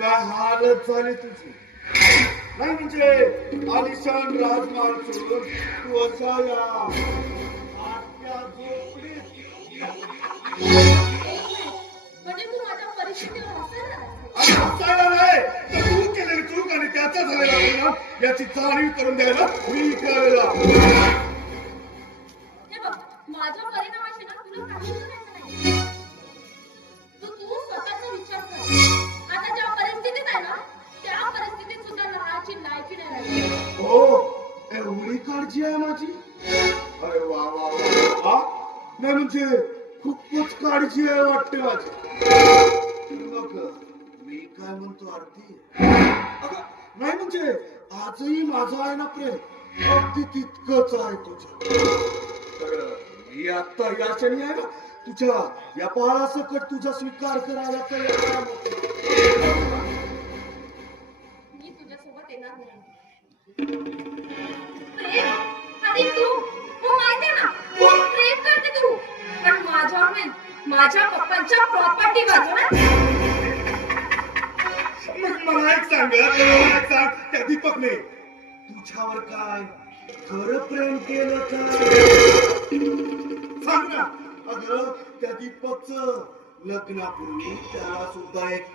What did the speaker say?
काय हालत झाली तुझी. नाही म्हणजे आलिशान राजमाल सोडून तू अशा या आत्या झोपडीत. म्हणजे तू माझ्या परिस्थितीवर हसायला हसायला नाही, तर तू केलेली चूक आणि त्याचा झालेला परिणाम याची जाणीव करून द्यायला मी इकडे आलेलो. हे बघ, माझ्या परिणामाशी ना तुला काही करायचं नाही. तू स्वतःचा विचार कर. आता ज्या परिस्थितीत आहे ना, त्या परिस्थितीत सुद्धा राहायची लायकी नाही राहिली. हो, एवढी काळजी आहे माझी. अरे वा वा वा. नाही म्हणजे खूपच काळजी आहे वाटते माझी. बघ मी काय म्हणतो आरती. अगं नाही म्हणजे आजही माझं आहे ना प्रेम अगदी तितकंच आहे तुझं. तर मी आता या क्षणी आहे ना तुझ्या या बाळासकट तुझा स्वीकार करायला तयार आहे. मी तुझ्यासोबत येणार नाही. प्रेम आणि तू हो माहितीये ना, खूप प्रेम करते तू, पण माझ्यावर नाही, माझ्या पप्पांच्या प्रॉपर्टीवर. मग मला एक सांग, मला एक सांग, त्या दीपकने तुझ्यावर काय खरं प्रेम केलं का? सांग ना. अगं त्या दीपकचं लग्नापूर्वी त्याला सुद्धा एक